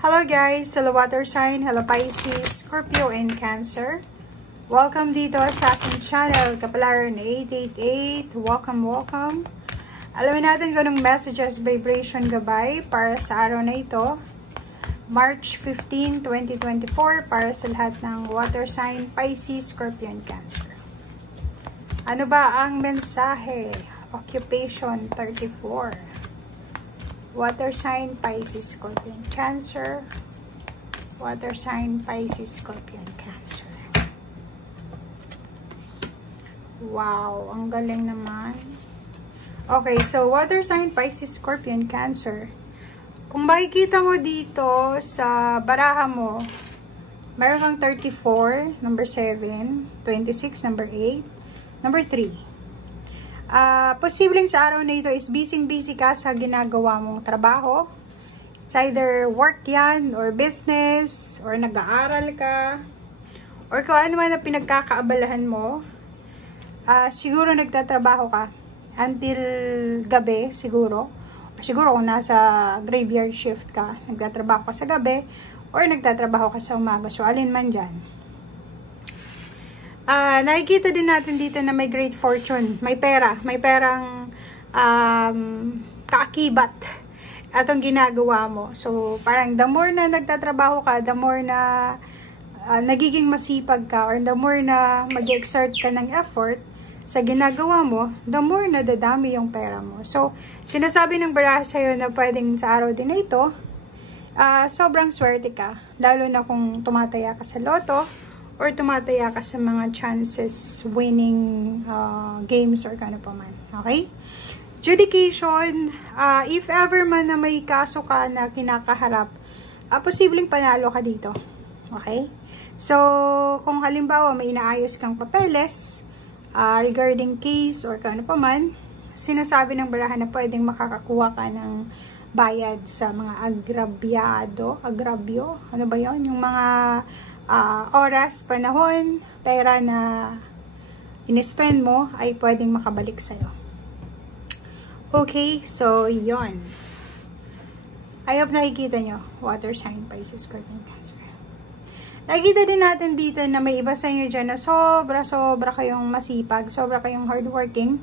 Hello guys, hello water sign, hello Pisces, Scorpio, and Cancer. Welcome dito sa aking channel, Kapalaran 888. Welcome. Alamin natin kung anong messages, vibration, gabay para sa araw na ito. March 15, 2024 para sa lahat ng water sign, Pisces, Scorpio, and Cancer. Ano ba ang mensahe? Occupation 34. Water sign, Pisces, Scorpion, Cancer. Water sign, Pisces, Scorpion, Cancer. Wow, ang galing naman. Okay, so water sign, Pisces, Scorpion, Cancer. Kung makikita mo dito sa baraha mo, meron kang 34, number 7, 26, number 8, number 3. Posibleng sa araw na ito is busy ka sa ginagawa mong trabaho. It's either work yan, or business, or nag-aaral ka, or kung ano man na pinagkakaabalahan mo. Siguro nagtatrabaho ka until gabi, siguro. O siguro kung nasa graveyard shift ka, nagtatrabaho ka sa gabi, or nagtatrabaho ka sa umaga. So, alin man dyan. Nakikita din natin dito na may great fortune, may perang kaakibat atong ginagawa mo. So, parang the more na nagtatrabaho ka, the more na nagiging masipag ka, or the more na mag-exert ka ng effort sa ginagawa mo, the more na dadami yung pera mo. So, sinasabi ng baraha sa'yo na pwedeng sa araw din na ito, sobrang swerte ka, lalo na kung tumataya ka sa loto, or tumataya ka sa mga chances winning games or kano pa man. Okay? Judication, if ever man na may kaso ka na kinakaharap, posibleng panalo ka dito. Okay? So, kung halimbawa may inaayos kang papeles regarding case or kano pa man, sinasabi ng baraha na pwedeng makakakuha ka ng bayad sa mga agrabyo, ano ba yon? Yung mga oras, panahon, pera na in-spend mo ay pwedeng makabalik sa'yo. Okay, so yon. I hope nakikita nyo, water sign, Pisces, Scorpio, Cancer. Nakikita din natin dito na may iba sa inyo dyan na sobra kayong masipag, sobra kayong hardworking,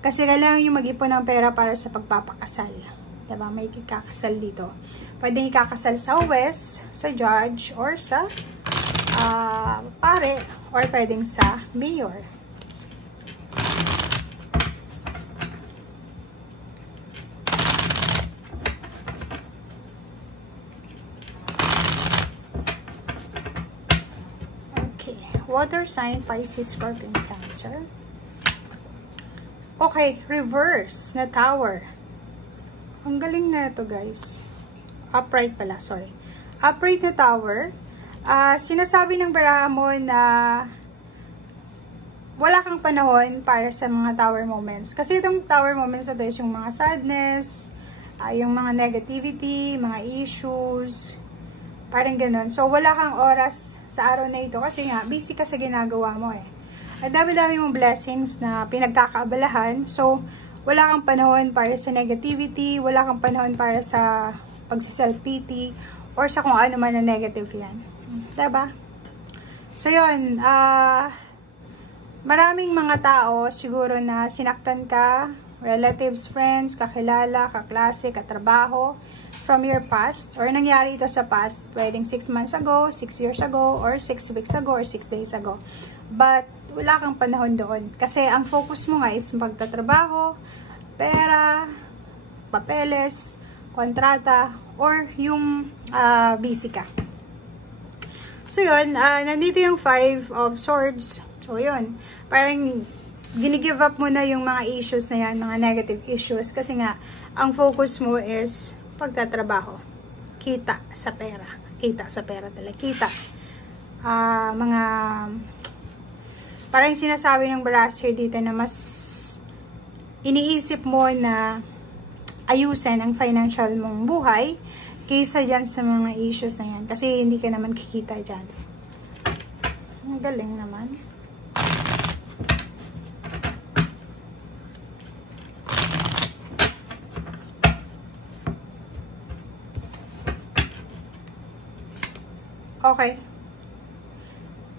kasi kailangan yung mag-ipon ng pera para sa pagpapakasal. Diba? May ikakasal dito. Pwedeng ikakasal sa West, sa judge, or sa pare, or pwedeng sa mayor. Okay, water sign, Pisces, Scorpio, Cancer. Okay, reverse na tower. Ang galing na ito, guys. Upright pala, sorry. Upright na tower. Sinasabi ng baraha mo na wala kang panahon para sa mga tower moments. Kasi itong tower moments ito is yung mga sadness, yung mga negativity, mga issues, parang ganun. So, wala kang oras sa araw na ito kasi nga, busy ka sa ginagawa mo eh. At dami-dami mong blessings na pinagkakaabalahan. So, wala kang panahon para sa negativity, wala kang panahon para sa pagsa-self-pity, or sa kung ano man na negative yan. Diba? So, yun. Maraming mga tao siguro na sinaktan ka, relatives, friends, kakilala, kaklase, katrabaho, from your past, or nangyari ito sa past, pwedeng 6 months ago, 6 years ago, or 6 weeks ago, or 6 days ago. But, wala kang panahon doon. Kasi, ang focus mo nga is magtatrabaho, pera, papeles, kontrata, or yung busy ka. So, yun, nandito yung 5 of Swords. So, yun, parang ginigive up mo na yung mga issues na yan, mga negative issues. Kasi nga, ang focus mo is pagtatrabaho. Kita sa pera. Kita sa pera talaga. Kita. Mga, parang sinasabi ng Barasher dito na mas iniisip mo na ayusin ang financial mong buhay kaysa dyan sa mga issues na yan. Kasi hindi ka naman kikita dyan. Ang galing naman. Okay.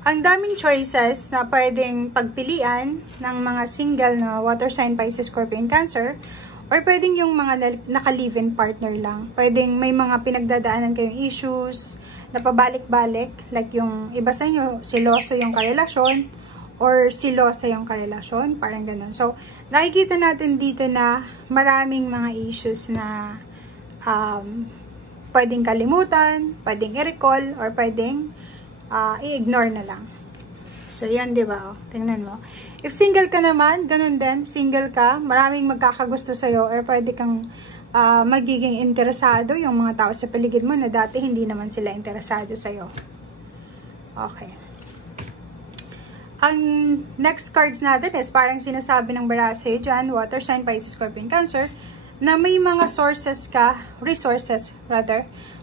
Ang daming choices na pwedeng pagpilian ng mga single na water sign, Pisces, Scorpio, and Cancer, or pwedeng yung mga naka-live-in partner lang. Pwedeng may mga pinagdadaanan kayong issues na pabalik-balik, like yung iba sa inyo, siloso yung karelasyon, or silosa yung karelasyon, parang ganun. So, nakikita natin dito na maraming mga issues na pwedeng kalimutan, pwedeng i-recall, or pwedeng i-ignore na lang. So, yan, di ba? Tingnan mo. If single ka naman, ganun din. Single ka, maraming magkakagusto sa'yo, or pwede kang magiging interesado yung mga tao sa paligid mo na dati hindi naman sila interesado sa'yo. Okay. Ang next cards natin is parang sinasabi ng baraha sa'yo dyan, water sign, Pisces, Scorpio, and Cancer, na may mga resources,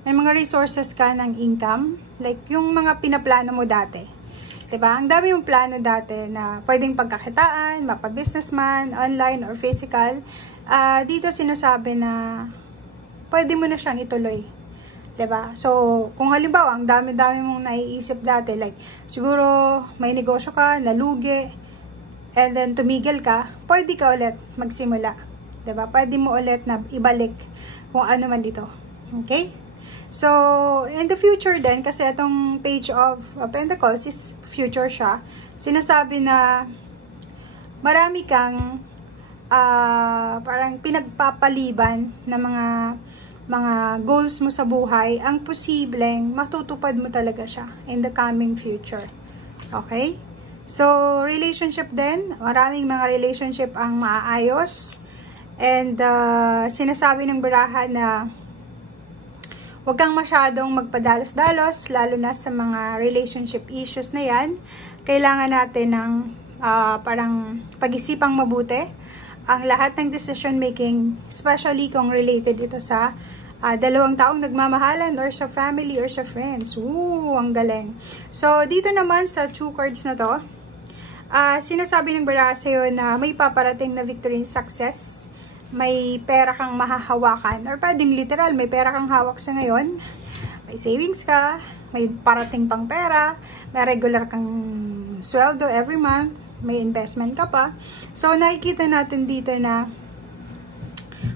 may mga resources ka ng income, like yung mga pinaplano mo dati. Diba? Ang dami yung plano dati na pwedeng pagkakitaan, mapa-businessman, online or physical. Dito sinasabi na pwede mo na siyang ituloy. Diba? So, kung halimbawa, ang dami-dami mong naiisip dati, like, siguro may negosyo ka, nalugi, and then tumigil ka, pwede ka ulit magsimula. Diba? Pwede mo ulit na ibalik kung ano man dito. Okay? So, in the future din, kasi itong Page of Pentacles is future siya, sinasabi na marami kang parang pinagpapaliban na mga goals mo sa buhay, ang posibleng matutupad mo talaga siya in the coming future. Okay? So, relationship din, maraming mga relationship ang maaayos. And, sinasabi ng baraha na huwag kang masyadong magpadalos-dalos, lalo na sa mga relationship issues na yan. Kailangan natin ng parang pag-isipang mabuti ang lahat ng decision making, especially kung related ito sa dalawang taong nagmamahalan or sa family or sa friends. Ang galing. So, dito naman sa 2 cards na to, sinasabi ng baraha sa'yo na may paparating na victory and success. May pera kang mahahawakan, or pwedeng literal, may pera kang hawak sa ngayon, may savings ka, may parating pang pera, may regular kang sweldo every month, may investment ka pa. So, nakikita natin dito na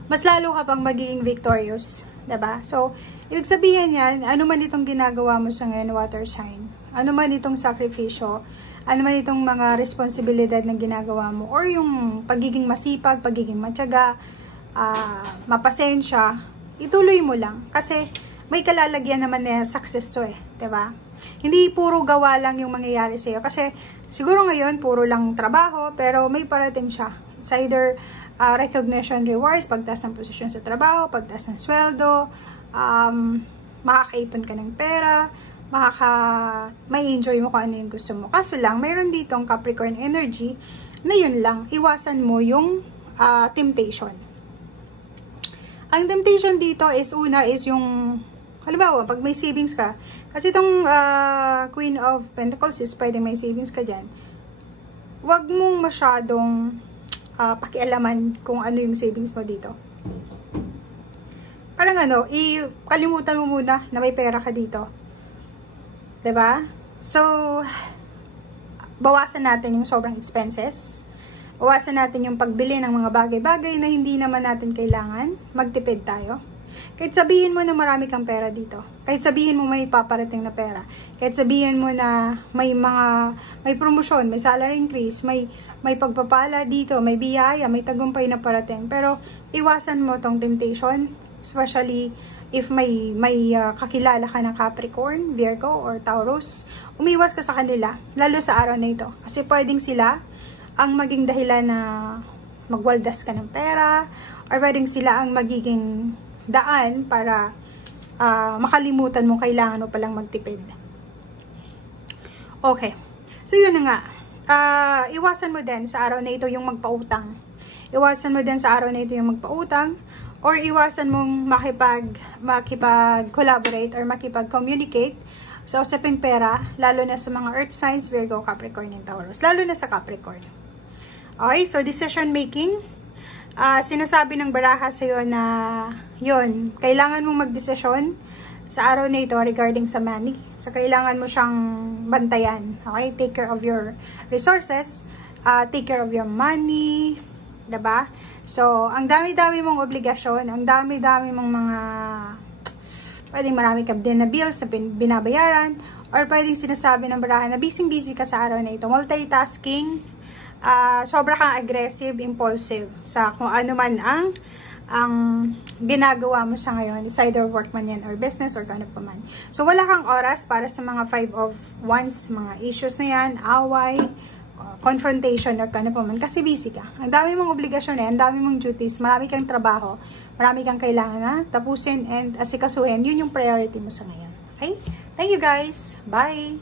mas lalo ka pang magiging victorious, diba? So, ibig sabihin yan, ano man itong ginagawa mo sa ngayon, water sign, ano man itong sakripisyo, ano man itong mga responsibilidad na ginagawa mo, or yung pagiging masipag, pagiging matyaga, mapasensya, ituloy mo lang. Kasi may kalalagyan naman na success to diba? Hindi puro gawa lang yung mangyayari sa'yo. Kasi siguro ngayon, puro lang trabaho, pero may parating siya. It's either recognition, rewards, pagtaas ng posisyon sa trabaho, pagtaas ng sweldo, makakaipon ka ng pera, may enjoy mo kung ano yung gusto mo. Kaso lang, mayroon ditong Capricorn energy na yun lang, iwasan mo yung temptation. Ang temptation dito is, una is yung, halimbawa, pag may savings ka, kasi itong Queen of Pentacles is pwede may savings ka dyan, wag mong masyadong pakialaman kung ano yung savings mo dito. Parang kalimutan mo muna na may pera ka dito. Diba? So, bawasan natin yung sobrang expenses. Bawasan natin yung pagbili ng mga bagay-bagay na hindi naman natin kailangan. Magtipid tayo. Kahit sabihin mo na marami kang pera dito. Kahit sabihin mo may paparating na pera. Kahit sabihin mo na may promosyon, may salary increase, may pagpapala dito, may biyaya, may tagumpay na parating. Pero, iwasan mo tong temptation. Especially, if may kakilala ka ng Capricorn, Virgo, or Taurus, umiwas ka sa kanila, lalo sa araw na ito. Kasi pwedeng sila ang maging dahilan na magwaldas ka ng pera, or pwedeng sila ang magiging daan para makalimutan mo kailangan mo palang magtipid. Okay. So, yun na nga. Iwasan mo din sa araw na ito yung magpautang. Iwasan mo din sa araw na ito yung magpautang, or iwasan mong makipag-collaborate or makipag-communicate sa usaping pera, lalo na sa mga earth signs, Virgo, Capricorn, and Taurus. Lalo na sa Capricorn. Okay, so decision making. Sinasabi ng baraha sa'yo na yun, kailangan mong magdesisyon sa araw na ito regarding sa money. So, kailangan mo siyang bantayan. Okay? Take care of your resources. Take care of your money. Diba? So, ang dami-dami mong obligasyon, ang dami-dami mong mga pwedeng marami ka din na bills na binabayaran, or pwedeng sinasabi ng barahan na busy-busy ka sa araw na ito. Multitasking, sobra kang aggressive, impulsive sa kung ano man ang ginagawa mo sa ngayon, is either work man yan or business or ano pa man. So, wala kang oras para sa mga 5 of Wands, mga issues na yan, away, confrontation or ano pa man, kasi busy ka. Ang dami mong obligasyon ang dami mong duties, marami kang trabaho, marami kang kailangan na tapusin and asikasuhin. Yun yung priority mo sa ngayon. Okay? Thank you guys. Bye!